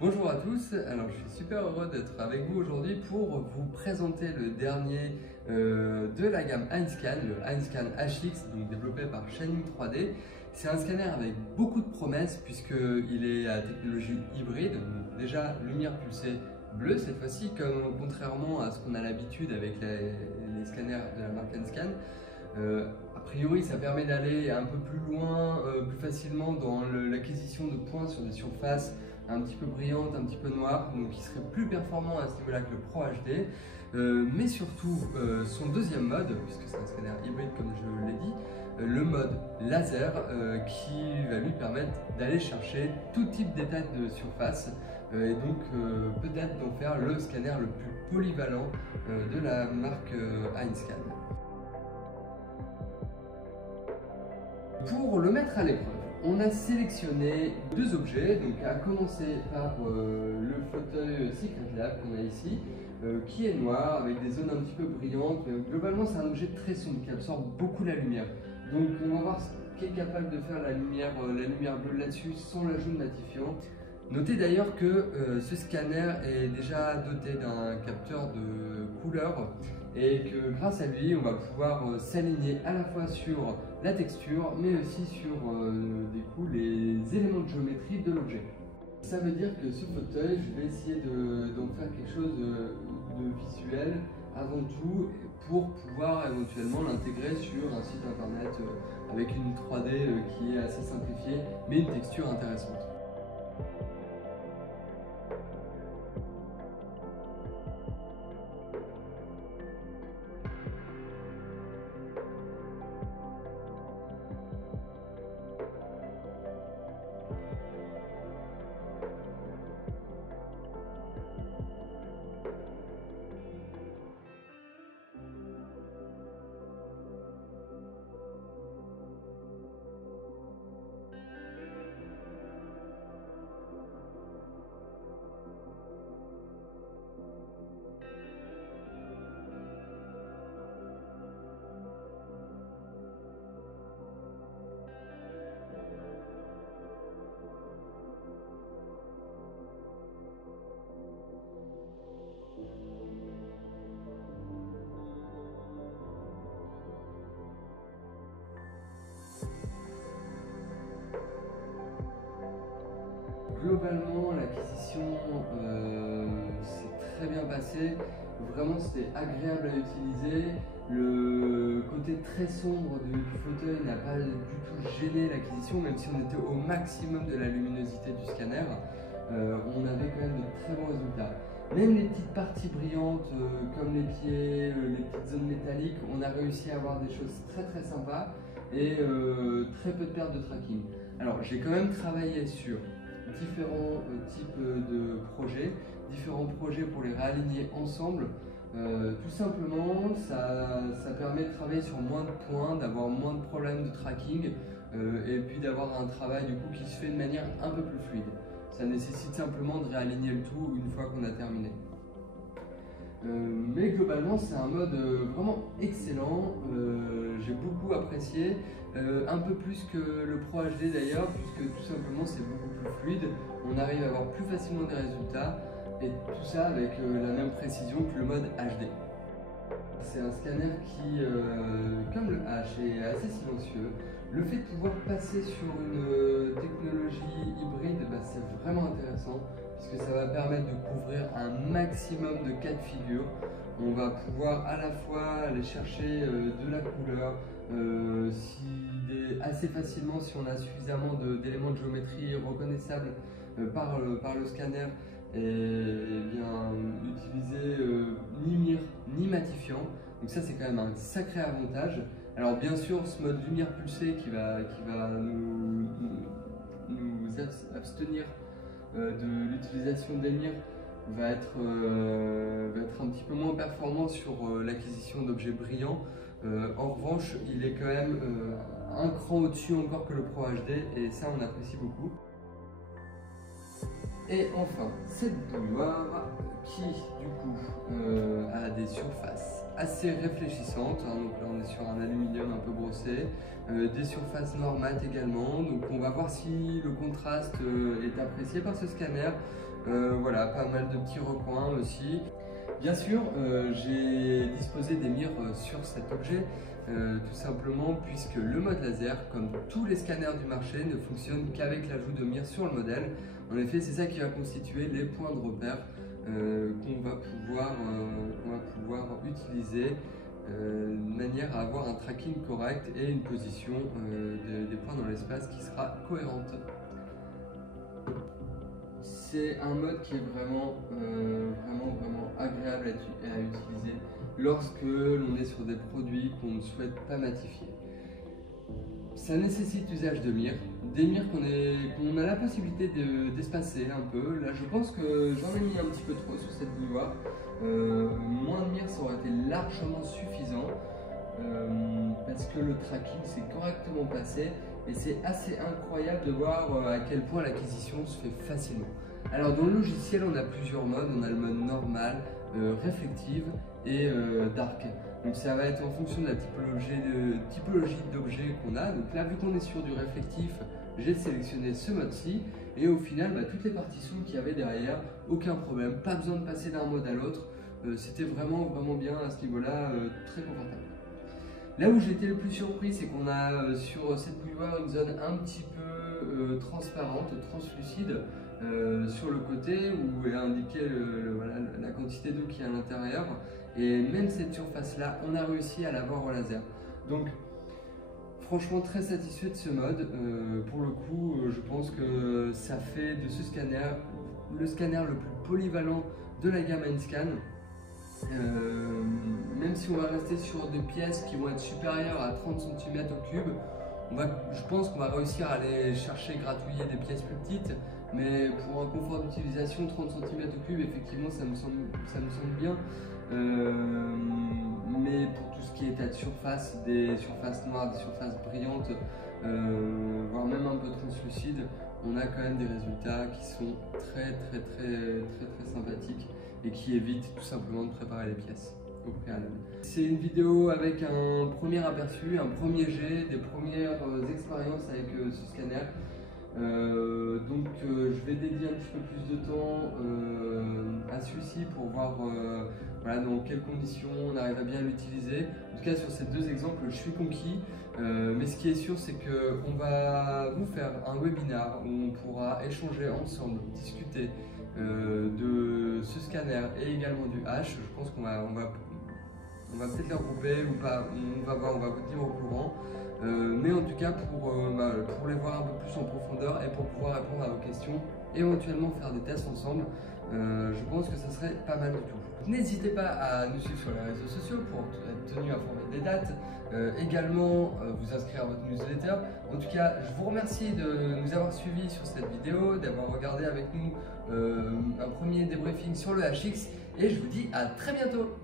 Bonjour à tous, alors je suis super heureux d'être avec vous aujourd'hui pour vous présenter le dernier de la gamme Einscan, le Einscan HX, donc développé par Shining 3D. C'est un scanner avec beaucoup de promesses puisqu'il est à technologie hybride, donc déjà lumière pulsée bleue cette fois-ci, contrairement à ce qu'on a l'habitude avec les scanners de la marque Einscan. A priori, ça permet d'aller un peu plus loin, plus facilement dans l'acquisition de points sur des surfaces un petit peu brillantes, un petit peu noires, donc qui serait plus performant à ce niveau-là que le Pro HD. Mais surtout, son deuxième mode, puisque c'est un scanner hybride comme je l'ai dit, le mode laser qui va lui permettre d'aller chercher tout type d'état de surface et donc peut-être d'en faire le scanner le plus polyvalent de la marque Einscan. Pour le mettre à l'épreuve, on a sélectionné deux objets, donc à commencer par le fauteuil Secret Lab qu'on a ici, qui est noir avec des zones un petit peu brillantes, mais globalement c'est un objet très sombre qui absorbe beaucoup la lumière. Donc on va voir ce qu'est capable de faire la lumière bleue là-dessus sans l'ajout de matifiant. Notez d'ailleurs que ce scanner est déjà doté d'un capteur de couleur et que grâce à lui on va pouvoir s'aligner à la fois sur la texture mais aussi sur les éléments de géométrie de l'objet. Ça veut dire que ce fauteuil, je vais essayer d'en faire quelque chose de visuel avant tout pour pouvoir éventuellement l'intégrer sur un site internet avec une 3D qui est assez simplifiée mais une texture intéressante. Globalement, l'acquisition s'est très bien passée. Vraiment, c'était agréable à utiliser. Le côté très sombre du fauteuil n'a pas du tout gêné l'acquisition, même si on était au maximum de la luminosité du scanner. On avait quand même de très bons résultats. Même les petites parties brillantes, comme les pieds, les petites zones métalliques, on a réussi à avoir des choses très sympas et très peu de perte de tracking. Alors, j'ai quand même travaillé sur différents types de projets, différents projets pour les réaligner ensemble. Tout simplement, ça permet de travailler sur moins de points, d'avoir moins de problèmes de tracking et puis d'avoir un travail du coup qui se fait de manière un peu plus fluide. Ça nécessite simplement de réaligner le tout une fois qu'on a terminé. Mais globalement, c'est un mode vraiment excellent, j'ai beaucoup apprécié, un peu plus que le Pro HD d'ailleurs, puisque tout simplement c'est beaucoup plus fluide, on arrive à avoir plus facilement des résultats, et tout ça avec la même précision que le mode HD. C'est un scanner qui, comme le H, est assez silencieux. Le fait de pouvoir passer sur une technologie hybride, c'est vraiment intéressant puisque ça va permettre de couvrir un maximum de cas de figure. On va pouvoir à la fois aller chercher de la couleur, assez facilement si on a suffisamment d'éléments de géométrie reconnaissables par le scanner, et bien utiliser ni mire ni matifiant, donc ça c'est quand même un sacré avantage. Alors bien sûr, ce mode lumière pulsée qui va nous abstenir de l'utilisation des mires va être un petit peu moins performant sur l'acquisition d'objets brillants. En revanche, il est quand même un cran au-dessus encore que le Pro HD, et ça on apprécie beaucoup. Et enfin, cette bouilloire qui du coup a des surfaces assez réfléchissante, hein. Donc là on est sur un aluminium un peu brossé, des surfaces noires mat également, donc on va voir si le contraste est apprécié par ce scanner. Voilà, pas mal de petits recoins aussi. Bien sûr, j'ai disposé des mires sur cet objet, tout simplement puisque le mode laser, comme tous les scanners du marché, ne fonctionne qu'avec l'ajout de mires sur le modèle. En effet, c'est ça qui va constituer les points de repère qu'on va pouvoir utiliser de manière à avoir un tracking correct et une position des points dans l'espace qui sera cohérente. C'est un mode qui est vraiment agréable à utiliser lorsque l'on est sur des produits qu'on ne souhaite pas matifier. Ça nécessite l'usage de mires, des mires qu'on a la possibilité d'espacer un peu. Là, je pense que j'en ai mis un petit peu trop sur cette bouilloire. Moins de mires, ça aurait été largement suffisant parce que le tracking s'est correctement passé et c'est assez incroyable de voir à quel point l'acquisition se fait facilement. Alors dans le logiciel, on a plusieurs modes. On a le mode normal, réflective et dark. Donc ça va être en fonction de la typologie d'objet qu'on a. Donc là, vu qu'on est sur du réflectif, j'ai sélectionné ce mode-ci. Et au final, toutes les partitions qu'il y avait derrière, aucun problème. Pas besoin de passer d'un mode à l'autre. C'était vraiment bien à ce niveau-là, très confortable. Là où j'ai été le plus surpris, c'est qu'on a sur cette bouilloire une zone un petit peu transparente, translucide, sur le côté où est indiqué la quantité d'eau qui est à l'intérieur. Et même cette surface-là, on a réussi à la voir au laser. Donc, franchement, très satisfait de ce mode. Pour le coup, je pense que ça fait de ce scanner le scanner le plus polyvalent de la gamme Ainscan. Même si on va rester sur des pièces qui vont être supérieures à 30 cm au cube, je pense qu'on va réussir à aller chercher, gratouiller des pièces plus petites, mais pour un confort d'utilisation, 30 cm au cube, effectivement, ça me semble bien. Mais pour tout ce qui est état de surface, des surfaces noires, des surfaces brillantes, voire même un peu translucides, on a quand même des résultats qui sont très sympathiques et qui évitent tout simplement de préparer les pièces au préalable. C'est une vidéo avec un premier aperçu, un premier jet, des premières expériences avec ce scanner. Donc je vais dédier un petit peu plus de temps à celui-ci pour voir dans quelles conditions on arrive à bien l'utiliser. En tout cas sur ces deux exemples je suis conquis, mais ce qui est sûr c'est qu'on va vous faire un webinaire où on pourra échanger ensemble, discuter de ce scanner et également du H. Je pense qu'on va peut-être les regrouper ou pas, on va voir, on va vous tenir au courant. Mais en tout cas pour les voir un peu plus en profondeur et pour pouvoir répondre à vos questions, éventuellement faire des tests ensemble, je pense que ça serait pas mal du tout. N'hésitez pas à nous suivre sur les réseaux sociaux pour être tenu informé des dates, également vous inscrire à votre newsletter. En tout cas, je vous remercie de nous avoir suivis sur cette vidéo, d'avoir regardé avec nous un premier débriefing sur le HX et je vous dis à très bientôt.